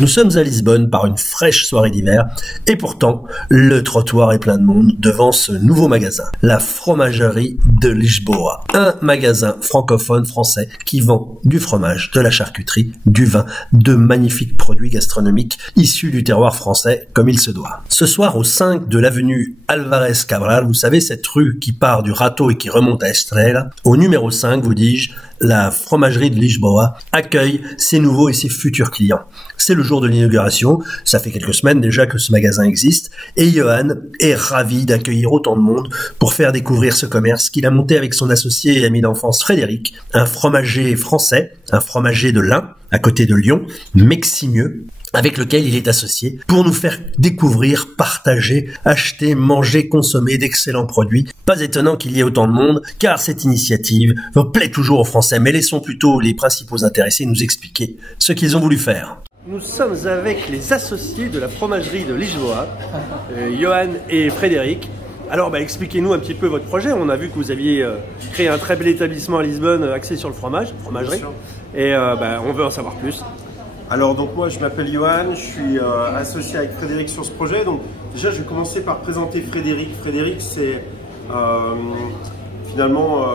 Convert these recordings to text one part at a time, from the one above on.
Nous sommes à Lisbonne par une fraîche soirée d'hiver et pourtant le trottoir est plein de monde devant ce nouveau magasin, la Fromagerie de Lisboa. Un magasin francophone français qui vend du fromage, de la charcuterie, du vin, de magnifiques produits gastronomiques issus du terroir français comme il se doit. Ce soir au 5 de l'avenue Álvarez Cabral, vous savez cette rue qui part du Rato et qui remonte à Estrela, au numéro 5 vous dis-je, la Fromagerie de Lisboa accueille ses nouveaux et ses futurs clients. C'est le jour de l'inauguration, ça fait quelques semaines déjà que ce magasin existe, et Johan est ravi d'accueillir autant de monde pour faire découvrir ce commerce qu'il a monté avec son associé et ami d'enfance Frédéric, un fromager français, un fromager de l'Ain, à côté de Lyon, Meximieux, avec lequel il est associé, pour nous faire découvrir, partager, acheter, manger, consommer d'excellents produits. Pas étonnant qu'il y ait autant de monde, car cette initiative plaît toujours aux Français, mais laissons plutôt les principaux intéressés nous expliquer ce qu'ils ont voulu faire. Nous sommes avec les associés de la Fromagerie de Lisboa, Johan et Frédéric. Alors expliquez-nous un petit peu votre projet. On a vu que vous aviez créé un très bel établissement à Lisbonne axé sur le fromage, fromagerie, et on veut en savoir plus. Alors donc moi je m'appelle Johan, je suis associé avec Frédéric sur ce projet. Donc déjà je vais commencer par présenter Frédéric. Frédéric c'est finalement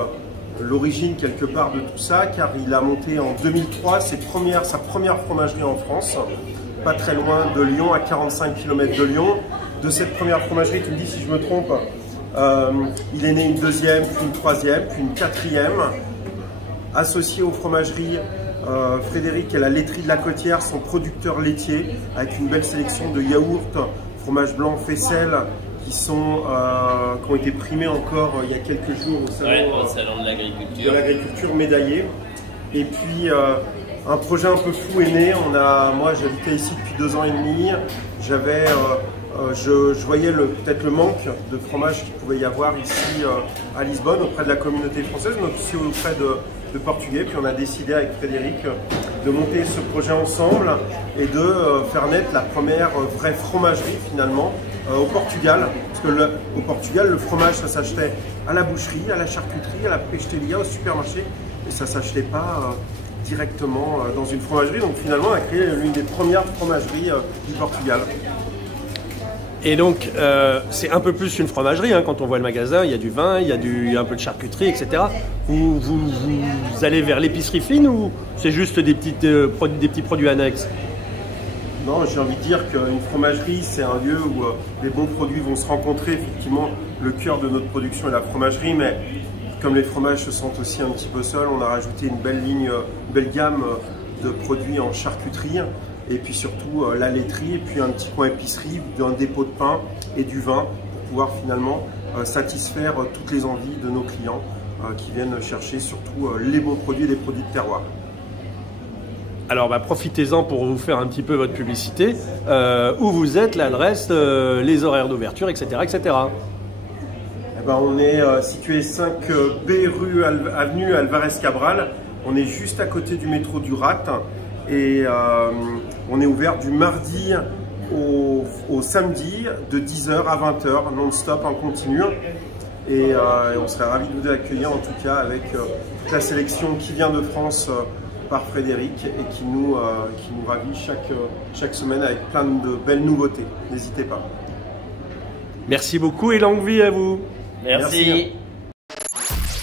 l'origine quelque part de tout ça, car il a monté en 2003 sa première fromagerie en France, pas très loin de Lyon, à 45 km de Lyon. De cette première fromagerie, tu me dis si je me trompe, il est né une deuxième, puis une troisième, puis une quatrième. Associé aux fromageries, Frédéric est la laiterie de la Côtière, son producteur laitier, avec une belle sélection de yaourts, fromage blanc, faisselle, qui ont été primés encore il y a quelques jours au salon de l'agriculture médaillé. Et puis un projet un peu fou est né. Moi j'habitais ici depuis 2 ans et demi. Je voyais peut-être le manque de fromage qu'il pouvait y avoir ici à Lisbonne auprès de la communauté française, mais aussi auprès de Portugais. Puis on a décidé avec Frédéric de monter ce projet ensemble et de faire naître la première vraie fromagerie finalement au Portugal. Parce que au Portugal, le fromage ça s'achetait à la boucherie, à la charcuterie, à la pasteleria, au supermarché, et ça ne s'achetait pas directement dans une fromagerie. Donc finalement on a créé l'une des premières fromageries du Portugal. Et donc, c'est un peu plus une fromagerie, hein, quand on voit le magasin, il y a du vin, il y a un peu de charcuterie, etc. Vous allez vers l'épicerie fine ou c'est juste des petits produits annexes? Non, j'ai envie de dire qu'une fromagerie, c'est un lieu où les bons produits vont se rencontrer. Effectivement, le cœur de notre production est la fromagerie, mais comme les fromages se sentent aussi un petit peu seuls, on a rajouté une belle gamme de produits en charcuterie. Et puis surtout la laiterie, et puis un petit coin épicerie, un dépôt de pain et du vin pour pouvoir finalement satisfaire toutes les envies de nos clients qui viennent chercher surtout les bons produits et les produits de terroir. Alors profitez-en pour vous faire un petit peu votre publicité, où vous êtes, l'adresse, les horaires d'ouverture, etc. etc. On est situé 5B rue avenue Álvarez Cabral, on est juste à côté du métro du Rat. Et on est ouvert du mardi au samedi de 10h à 20h, non-stop, en continu. Et on serait ravis de vous accueillir en tout cas avec toute la sélection qui vient de France par Frédéric et qui nous ravit chaque semaine avec plein de belles nouveautés. N'hésitez pas. Merci beaucoup et longue vie à vous. Merci.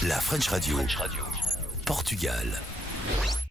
La French Radio. Portugal.